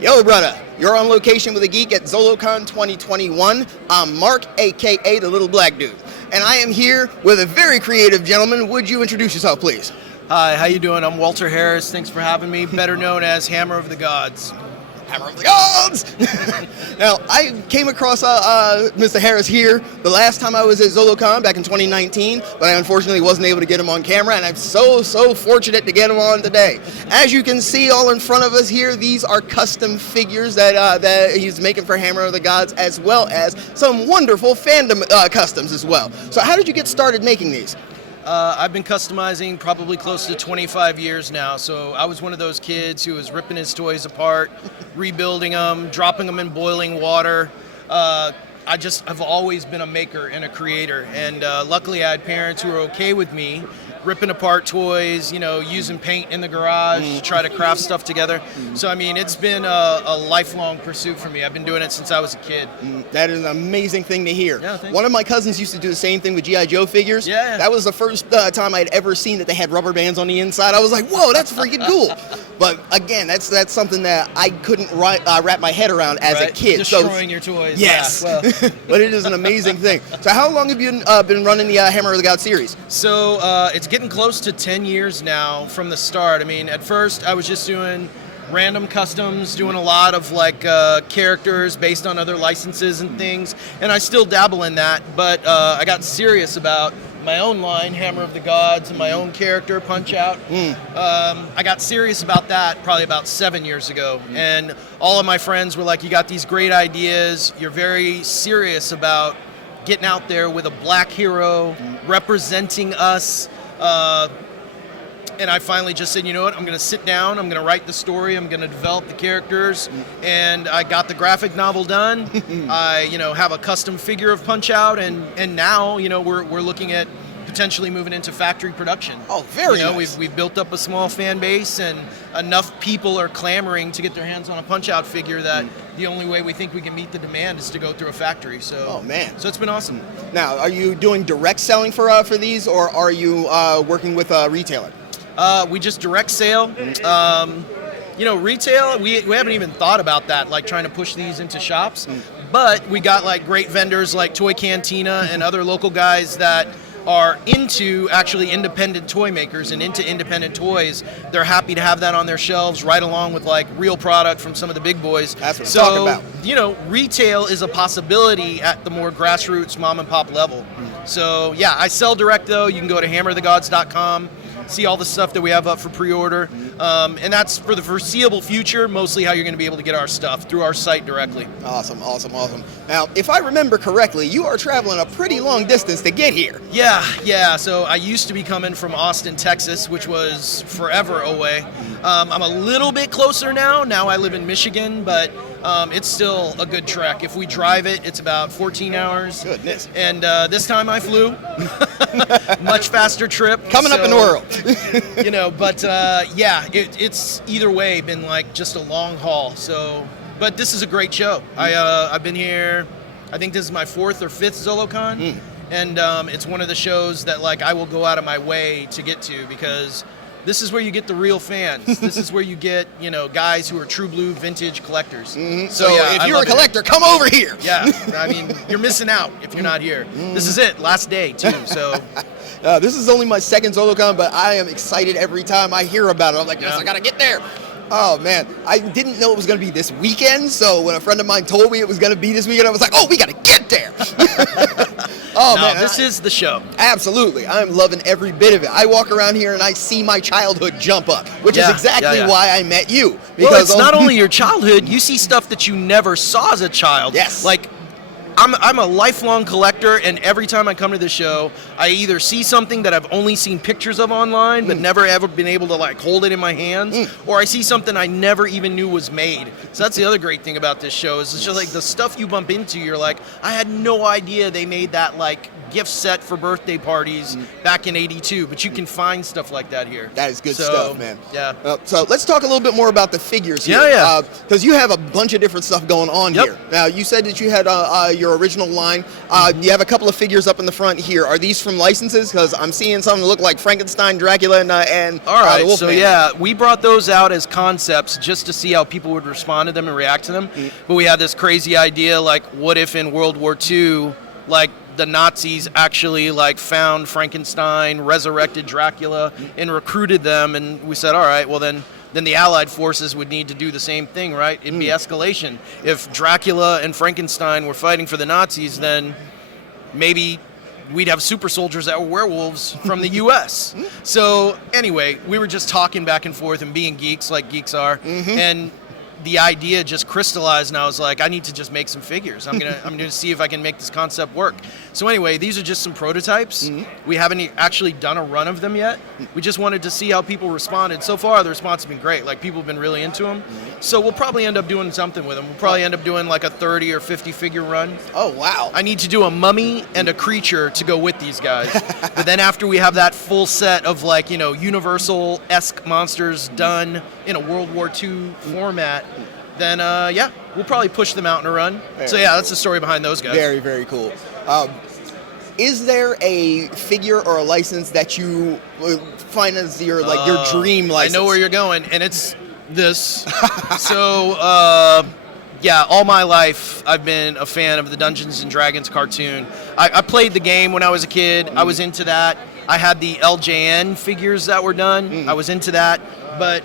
Yo, brother, you're on location with a Geek at Zolocon 2021. I'm Mark, a.k.a. the Little Black Dude. And I am here with a very creative gentleman. Would you introduce yourself, please? Hi, how you doing? I'm Walter Harris. Thanks for having me. Better known as Hammer of the Gods. Hammer of the Gods! Now, I came across Mr. Harris here the last time I was at Zolocon back in 2019, but I unfortunately wasn't able to get him on camera, and I'm so fortunate to get him on today. As you can see all in front of us here, these are custom figures that he's making for Hammer of the Gods, as well as some wonderful fandom customs as well. So how did you get started making these? I've been customizing probably close to 25 years now, so I was one of those kids who was ripping his toys apart, rebuilding them, dropping them in boiling water. I've always been a maker and a creator, and luckily I had parents who were okay with me ripping apart toys, you know, using paint in the garage to try to craft stuff together. So, I mean, it's been a lifelong pursuit for me. I've been doing it since I was a kid. That is an amazing thing to hear. Yeah, thanks. One of my cousins used to do the same thing with G.I. Joe figures. Yeah. That was the first time I'd ever seen that they had rubber bands on the inside. I was like, whoa, that's freaking cool. But again, that's something that I couldn't wrap my head around as a kid. Destroying your toys. Yes. Yeah, well. But it is an amazing thing. So how long have you been running the Hammer of the God series? So it's getting close to 10 years now from the start. I mean, at first I was just doing random customs, doing a lot of like characters based on other licenses and things, and I still dabble in that, but I got serious about my own line, Hammer of the Gods, and my own character, Punch-Out. I got serious about that probably about 7 years ago, and all of my friends were like, you got these great ideas, you're very serious about getting out there with a black hero, representing us, and I finally just said, you know what, I'm going to sit down, I'm going to write the story, I'm going to develop the characters, and I got the graphic novel done. I, have a custom figure of Punch-Out, and now, we're looking at potentially moving into factory production. Oh, very nice. We've built up a small fan base, and enough people are clamoring to get their hands on a Punch-Out figure that the only way we think we can meet the demand is to go through a factory. So, oh man, so it's been awesome. Now, are you doing direct selling for these, or are you working with a retailer? We just direct sale. Retail, we haven't even thought about that, like trying to push these into shops. But we got like great vendors like Toy Cantina and other local guys that are into actually independent toy makers and into independent toys. They're happy to have that on their shelves right along with like real product from some of the big boys. That's what I'm talking about. Retail is a possibility at the more grassroots mom and pop level. So yeah, I sell direct though. You can go to hammerofthegods.com. See all the stuff that we have up for pre-order, and that's for the foreseeable future, mostly how you're going to be able to get our stuff through our site directly. Awesome. Now, if I remember correctly, you are traveling a pretty long distance to get here. Yeah, so I used to be coming from Austin, Texas, which was forever away. I'm a little bit closer now. Now I live in Michigan, but it's still a good trek. If we drive it, it's about 14 hours. Goodness. And this time I flew. Much faster trip. Coming up in the world. It's either way been like just a long haul. So, but this is a great show. I've been here, I think this is my 4th or 5th Zolocon. And it's one of the shows that like I will go out of my way to get to, because this is where you get the real fans. This is where you get, guys who are true blue vintage collectors. So if you're a collector, come over here. Yeah, I mean, you're missing out if you're not here. This is it, last day too, so. This is only my 2nd Zolocon, but I am excited every time I hear about it. I'm like, yes, I gotta get there. Oh man, I didn't know it was gonna be this weekend, so when a friend of mine told me it was gonna be this weekend, I was like, oh, we gotta get there. This is the show. Absolutely, I'm loving every bit of it. I walk around here and I see my childhood jump up, which is exactly why I met you. Because well, it's not only your childhood, you see stuff that you never saw as a child. Yes. Like, I'm a lifelong collector, and every time I come to the show, I either see something that I've only seen pictures of online, but never ever been able to like hold it in my hands, or I see something I never even knew was made. So that's the other great thing about this show, is it's just like the stuff you bump into, you're like, I had no idea they made that like gift set for birthday parties back in '82, but you can find stuff like that here. That is good stuff, man. Yeah. So let's talk a little bit more about the figures here. Yeah. Because you have a bunch of different stuff going on here. Now, you said that you had your your original line. You have a couple of figures up in the front here. Are these from licenses? Because I'm seeing something that look like Frankenstein, Dracula, and all right. the Wolfman. So yeah, we brought those out as concepts just to see how people would respond to them and react to them. But we had this crazy idea, like, what if in World War II, like, the Nazis actually like found Frankenstein, resurrected Dracula, and recruited them, and we said, all right, well then the Allied forces would need to do the same thing, right? It'd be escalation. If Dracula and Frankenstein were fighting for the Nazis, then maybe we'd have super soldiers that were werewolves from the U.S. So anyway, we were just talking back and forth and being geeks like geeks are, and the idea just crystallized, and I was like, I need to just make some figures. I'm gonna see if I can make this concept work. So anyway, these are just some prototypes. We haven't actually done a run of them yet. We just wanted to see how people responded. So far, the response has been great. Like, people have been really into them. So we'll probably end up doing something with them. We'll probably end up doing like a 30 or 50 figure run. Oh, wow. I need to do a mummy and a creature to go with these guys. But then after we have that full set of, like, you know, Universal-esque monsters done in a World War II format, then yeah, we'll probably push them out in a run. So yeah, that's the story behind those guys. Very, very cool. Is there a figure or a license that you find as your your dream license? I know where you're going, and it's this. So yeah, all my life I've been a fan of the Dungeons and Dragons cartoon. I played the game when I was a kid. I was into that. I had the LJN figures that were done. I was into that, but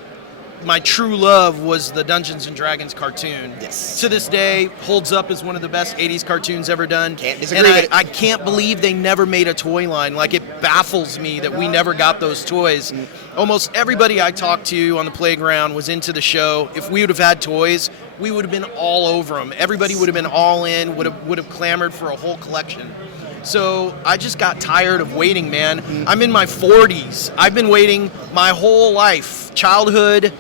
my true love was the Dungeons and Dragons cartoon. Yes. To this day, holds up as one of the best 80s cartoons ever done. Can't disagree with it. I can't believe they never made a toy line. Like, it baffles me that we never got those toys. Almost everybody I talked to on the playground was into the show. If we would have had toys, we would have been all over them. Everybody would have been all in, would have clamored for a whole collection. So I just got tired of waiting, man. I'm in my 40s. I've been waiting my whole life, childhood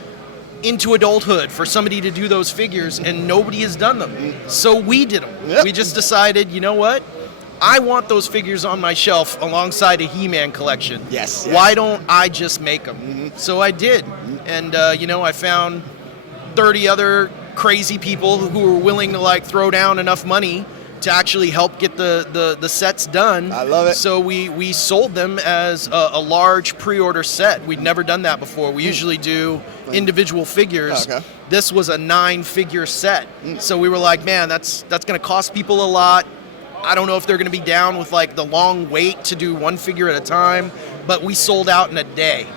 into adulthood, for somebody to do those figures, and nobody has done them. So we did them. Yep. We just decided, you know what? I want those figures on my shelf alongside a He-Man collection. Yes. Why don't I just make them? So I did. And, you know, I found 30 other crazy people who were willing to, like, throw down enough money to actually help get the sets done. I love it. So we sold them as a large pre-order set. We'd never done that before. We usually do individual figures. Okay. This was a 9-figure set. So we were like, man, that's going to cost people a lot. I don't know if they're going to be down with, like, the long wait to do one figure at a time, but we sold out in a day.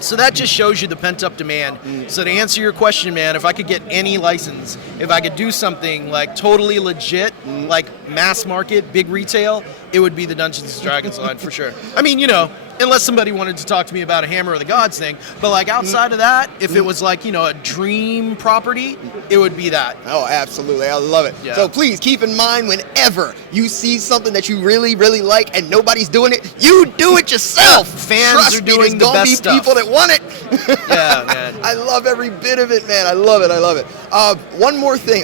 So that just shows you the pent-up demand. So to answer your question, man, if I could get any license, if I could do something like totally legit, like mass market, big retail, it would be the Dungeons and Dragons line for sure. I mean, you know, unless somebody wanted to talk to me about a Hammer of the Gods thing, but like outside of that, if it was like, you know, a dream property, it would be that. Oh, absolutely. I love it. Yeah. So please keep in mind, whenever you see something that you really, really like and nobody's doing it, you do it yourself. Fans Trust are me, doing there's the gonna best be stuff. people that want it. Yeah, man. I love every bit of it, man. I love it. I love it. One more thing.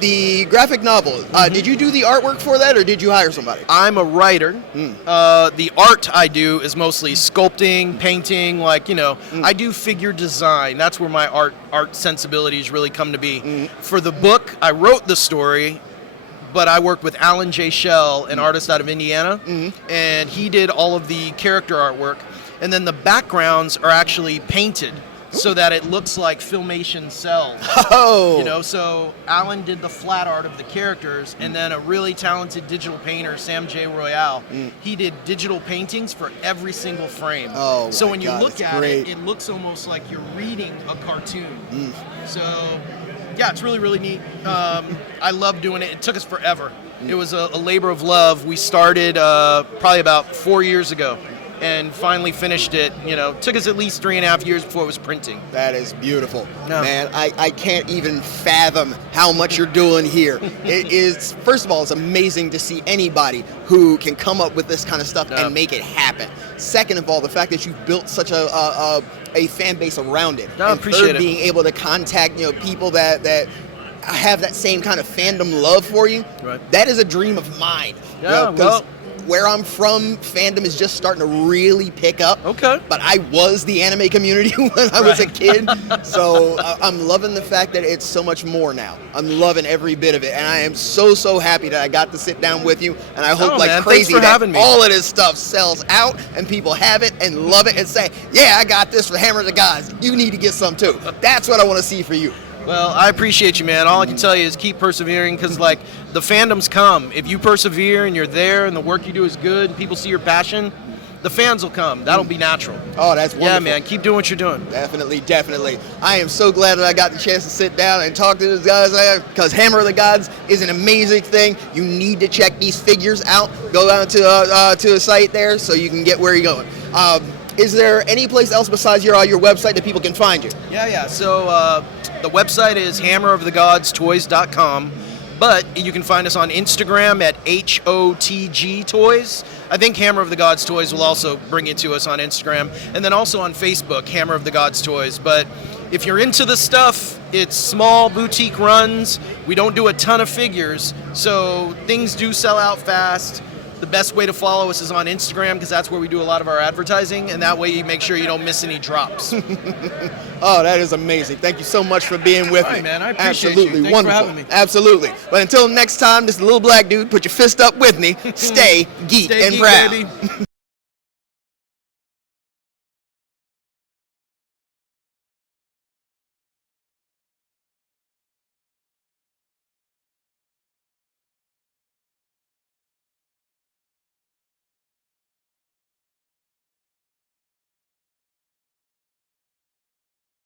The graphic novel. Did you do the artwork for that, or did you hire somebody? I'm a writer. The art I do is mostly sculpting, painting, like, you know, I do figure design. That's where my art sensibilities really come to be. For the book, I wrote the story, but I worked with Alan J. Shell, an artist out of Indiana, and he did all of the character artwork. And then the backgrounds are actually painted so that it looks like Filmation cells. Oh. You know, so Alan did the flat art of the characters, and then a really talented digital painter, Sam J. Royale, he did digital paintings for every single frame. Oh, so my when you God, look it's at great. it looks almost like you're reading a cartoon. So, yeah, it's really, really neat. I love doing it. It took us forever. It was a labor of love. We started probably about 4 years ago, and finally finished it. You know, took us at least 3.5 years before it was printing. That is beautiful. No. Man, I can't even fathom how much you're doing here. It is, first of all, it's amazing to see anybody who can come up with this kind of stuff and make it happen. Second of all, the fact that you've built such a fan base around it. No, I and appreciate third, it. being able to contact, you know, people that have that same kind of fandom love for you. Right. That is a dream of mine. Yeah, you know, 'cause where I'm from, fandom is just starting to really pick up. Okay. But I was the anime community when I was a Right. kid, so I'm loving the fact that it's so much more now. I'm loving every bit of it, and I am so happy that I got to sit down with you. And I hope Oh, like man, crazy thanks for that having me. all of this stuff sells out and people have it and love it and say, "Yeah, I got this for Hammer of the Gods. You need to get some too." That's what I want to see for you. Well, I appreciate you, man. All I can tell you is keep persevering, because like the fandoms come. If you persevere and you're there and the work you do is good and people see your passion, the fans will come. That'll be natural. Oh, that's wonderful. Yeah, man. Keep doing what you're doing. Definitely. I am so glad that I got the chance to sit down and talk to these guys, because Hammer of the Gods is an amazing thing. You need to check these figures out. Go down to a site there so you can get where you're going. Is there any place else besides your website that people can find you? Yeah. So the website is hammerofthegodstoys.com, but you can find us on Instagram at HOTG Toys. I think Hammer of the Gods Toys will also bring it to us on Instagram, and then also on Facebook, Hammer of the Gods Toys. But if you're into the stuff, it's small boutique runs. We don't do a ton of figures, so things do sell out fast. The best way to follow us is on Instagram, because that's where we do a lot of our advertising, and that way you make sure you don't miss any drops. Oh, that is amazing. Thank you so much for being with All me. right, man. I appreciate Absolutely you. Thanks wonderful. for having me. Absolutely. But until next time, this little black dude, put your fist up with me. Stay geek Stay and geek, proud. baby.